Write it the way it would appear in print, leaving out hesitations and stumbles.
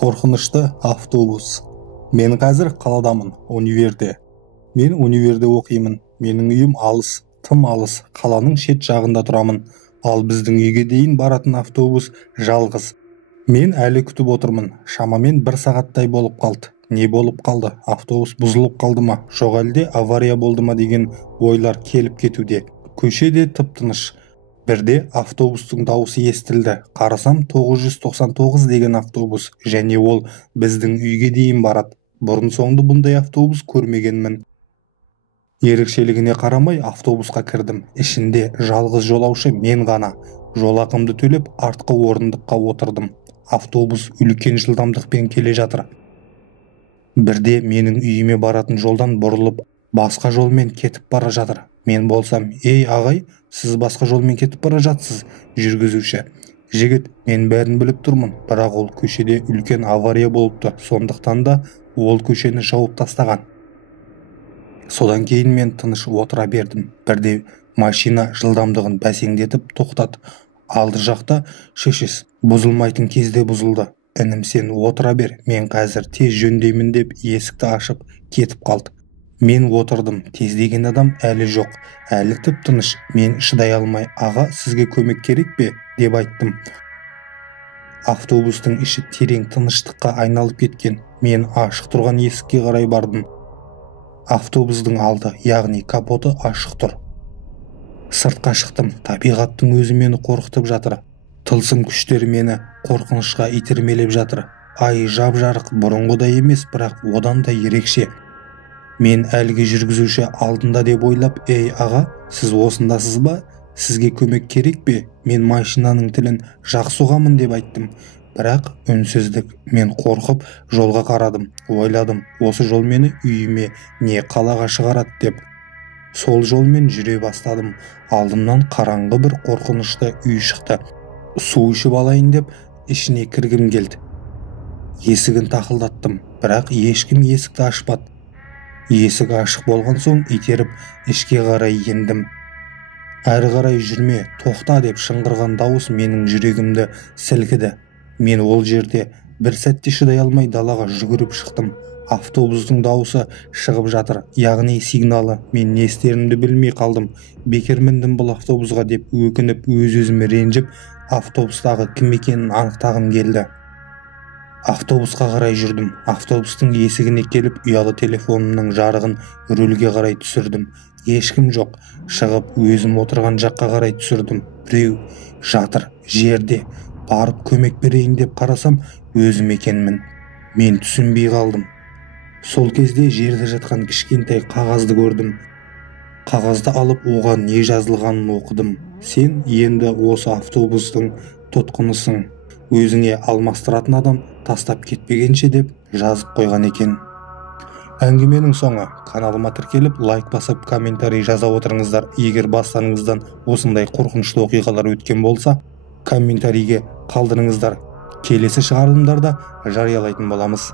Қорқынышты автобус. Мен қазір қаладамын, универде. Мен универде оқимын. Менің үйім алыс, тым алыс, қаланың шет жағында тұрамын. Ал біздің үйге дейін баратын автобус жалғыз. Мен әлі күтіп отырмын. Шамамен 1 сағаттай болып қалды. Не болып қалды? Автобус бұзылып қалды ма? Жоқ әлде авария болды ма деген ойлар келіп кетуде. Көшеде тып-тыныш. Бірде автобустың дауысы естілді. Қарасам 999 деген автобус, және ол біздің үйге дейін барады. Бұрын-соңды бұндай автобус көрмегенмін. Ерекшелігіне қарамай автобусқа кірдім. Ішінде жалғыз жолаушы мен ғана. Жолақымды төлеп артқы орындыққа отырдым. Автобус үлкен жылдамдықпен келе жатыр. Бірде менің үйіме баратын жолдан бұрылып, басқа жолмен кетіп бара жатыр. Мен болсам: "Ей ағай, сіз басқа жолмен кетіп бара жатсыз." Жүргізуші: "Жігіт, мен бәрін біліп тұрмын, бірақ ол көшеде үлкен авария болыпты, сондықтан да ол көшені жауып тастаған." Содан кейін мен тыныш отыра бердім. Бірде машина жылдамдығын бәсеңдетіп тоқтады. Алды жақта: "Шешес, бұзылмайтын кезде бұзылды. Інім, сен отыра бер, мен қазір тез жөндеймін" деп есікті ашып кетіп қалды. Мен отырдым. Тездеген адам әлі жоқ. Әлі тып-тыныш. Мен шыдай алмай: "Аға, сізге көмек керек пе?" деп айттым. Автобустың іші терең тыныштыққа айналып кеткен. Мен ашық тұрған есікке қарай бардым. Автобустың алды, яғни капоты ашық тұр. Сыртқа шықтым. Табиғаттың өзі мені қорқытып жатыр. Тылсым күштер мені қорқынышқа итермелеп жатыр. Ай жап-жарық, бұрынғыдай емес, бірақ одан да ерекше. Мен әлгі жүргізуші алдында деп ойлап: "Ей аға, сіз осындасыз ба? Сізге көмек керек пе? Мен машинаның тілін жақсы ұғамын" деп айттым. Бірақ үнсіздік. Мен қорқып жолға қарадым. Ойладым, осы жол мені үйіме не қалаға шығарады деп. Сол жолмен жүре бастадым. Алдымнан қараңғы бір қорқынышты үй шықты. Су ішіп алайын деп ішіне кіргім келді. Есігін тақылдаттым, бірақ ешкім есікті ашпады. Есік ашық болған соң итеріп ішке қарай ендім. "Әрі қарай жүрме, тоқта" деп шыңғырған дауыс менің жүрегімді сілкіді. Мен ол жерде бір сәтте шыдай алмай далаға жүгіріп шықтым. Автобустың дауысы шығып жатыр, яғни сигналы. Мен не істерімді білмей қалдым. Бекер міндім бұл автобусқа деп өкініп, өз-өзіме ренжіп, автобустағы кім екенін анықтағым келді. Автобусқа қарай жүрдім. Автобустың есігіне келіп, ұялы телефонымның жарығын рөлге қарай түсірдім. Ешкім жоқ. Шығып, өзім отырған жаққа қарай түсірдім. Біреу жатыр жерде. Барып көмек берейін деп қарасам, өзім екенмін. Мен түсінбей қалдым. Сол кезде жерде жатқан кішкентай қағазды көрдім. Қағазды алып, оған не жазылғанын оқыдым. "Сен енді осы автобустың тұтқынысың. Өзіңе алмастыратын адам тастап кетпегенше" деп жазып қойған екен. Әңгіменің соңы. Каналыма тіркеліп, лайк басып, комментарий жаза отырыңыздар. Егер бастарыңыздан осындай қорқынышты оқиғалар өткен болса, комментарийге қалдырыңыздар. Келесі шығарылымдарда жариялайтын боламыз.